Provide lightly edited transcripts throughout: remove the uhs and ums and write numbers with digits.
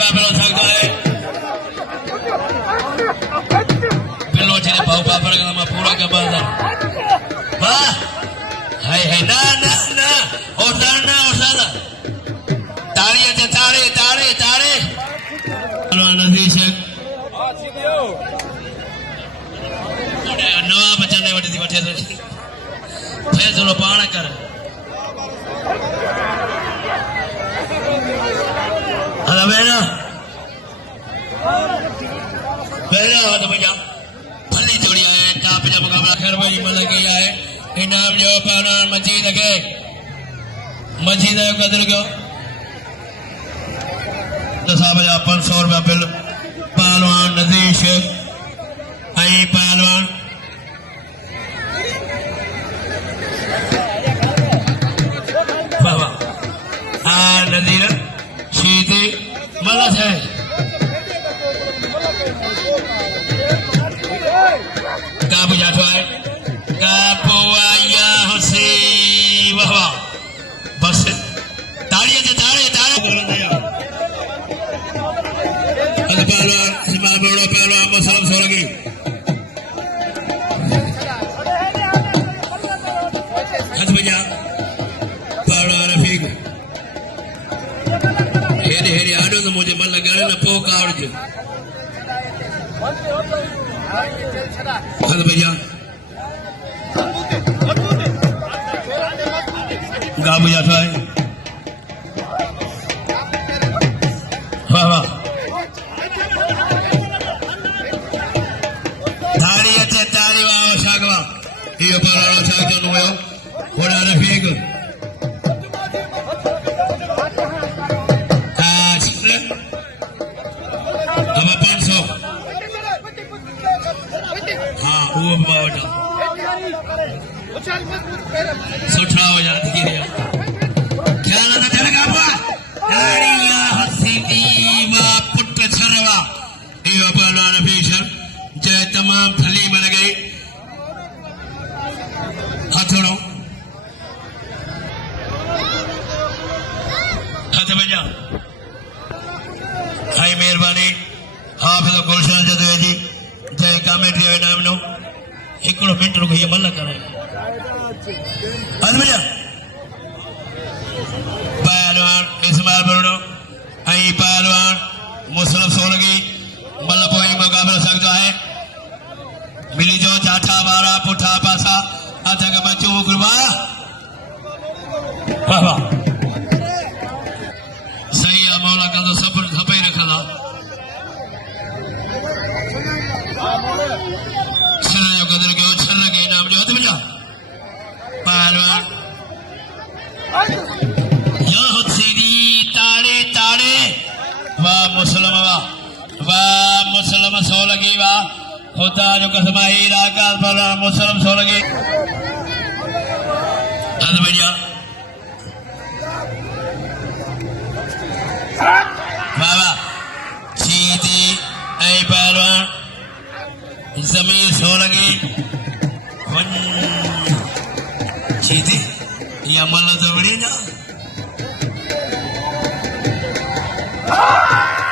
मुकाबला सकता है पिल्लो चीने भाव पापड़ का मैं पूरा का बाज़ार वाह हाय हाय ना ना ना और सादा ताड़ी है ताड़े ताड़े ताड़े नज़ीर शेख नवा बच्चा ने वठी थी वठे तो फैसलो पाण कर हला बेना हाथ बजा भली जोड़ी है टाप जा मुकाबला खैर भाई मन गई है इनाम जो पहलवान मजीद के मजीद जो कदर क्यों तो साहब जा 500 रुपया बिल पहलवान नज़ीर शेख आई पहलवान बाबा नज़ीर शीती मलस है काबू जाठो है काबू आया हसी बाबा बस ताड़ियां से ताड़े ताड़े पहलवान सिमा बड़ो पहलवान मुसलम सोलगी हथ बजा पहलवान रफीक हेरे हेरे आडो तो मुझे मन लगाने ना पो कावड़ जो हथ बजा गाबू जाता है वाह वाह थारी अच्छे तारी वाह शागवा ये पहलवान शाग जो नुयो होड़ा रफीक अब 500 हाँ वो बावटा सुठा हो जाती है ख्याल ना चलेगा बा ताड़ियां हसीदी वा पुट छरवा ये पहलवान अफीसर जय तमाम थली बन गई हथड़ो हथ बजा हाई मेहरबानी हाफिज गुलशन जदवे जी जय कमेटी इनाम नो हिकिड़ो मिंट रुको ये मल करे हथ बजा पहलवान इस्माइल बरड़ो आई पहलवान मुसलम सोलगी मल पोई मुकाबला सकता है मिली जो चाठा बारा पुठा पासा अथ के बच्चू मुकरवा वाह वाह सही है मौला का तो सब सफाई रखा था छर जो कदर के छर के नाम जो हथ बजा पहलवान या हथ सीधी ताड़े ताड़े वाह मुसलम सोलगी वाह खुदा जो कसमाही राकाल पर मुसलम सोलगी हथ बजा बाबा सीधी ऐ पहलवान जमीन सोलगी सीधी या मल जबड़ी ना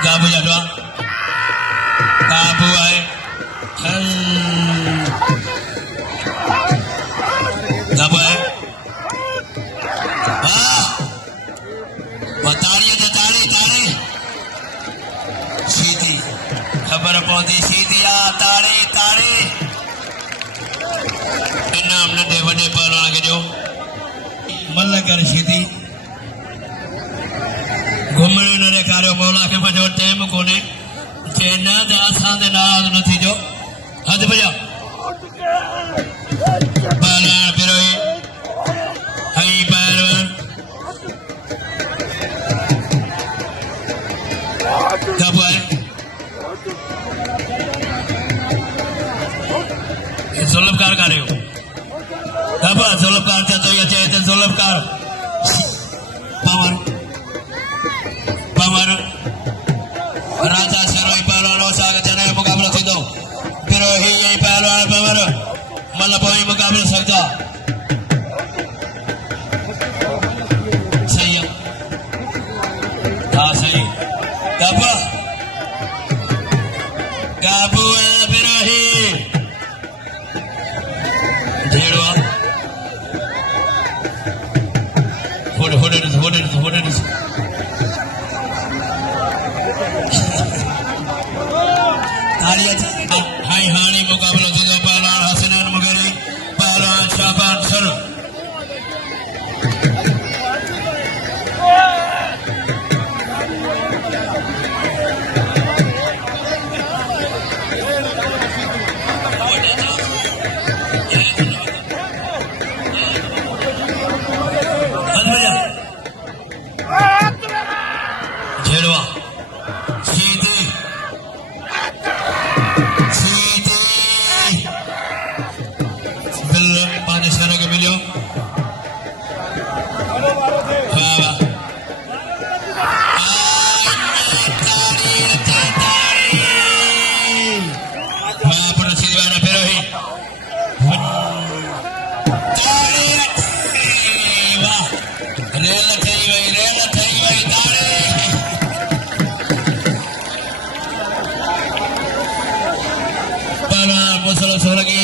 गाबू जाटवा काबू आए गाबू आए खबर पौधी सीधिया ताड़े ताड़े इनाम नंढे वॾे पहलवान खे ॾियो मल कर सीधी घुमण न ॾेखारियो मौला खे वॾो टाइम कोन्हे जे न त असां ते नाराज़ न थीजो हथ बजा पहलवान फिरोई हई पहलवान कब आए जुल्मकार का रहे हो कब जुल्मकार तो ये चाहते जुल्मकार पवन पवन राजा सरोई पहलवान साग चने मुकाबला थी दो फिर यही पहलवान पवन मतलब वही मुकाबला सकता सही है हाँ सही कब Hai Hani mukabelah juga pahlawan Hasanan Mugari pahlawan Syaban Seru. Jelwa Siti belum panas karena Gemilio Baba Walaupun sini mana Perohi wah rela થઈ ગઈ તાળી Para Musalam Soragi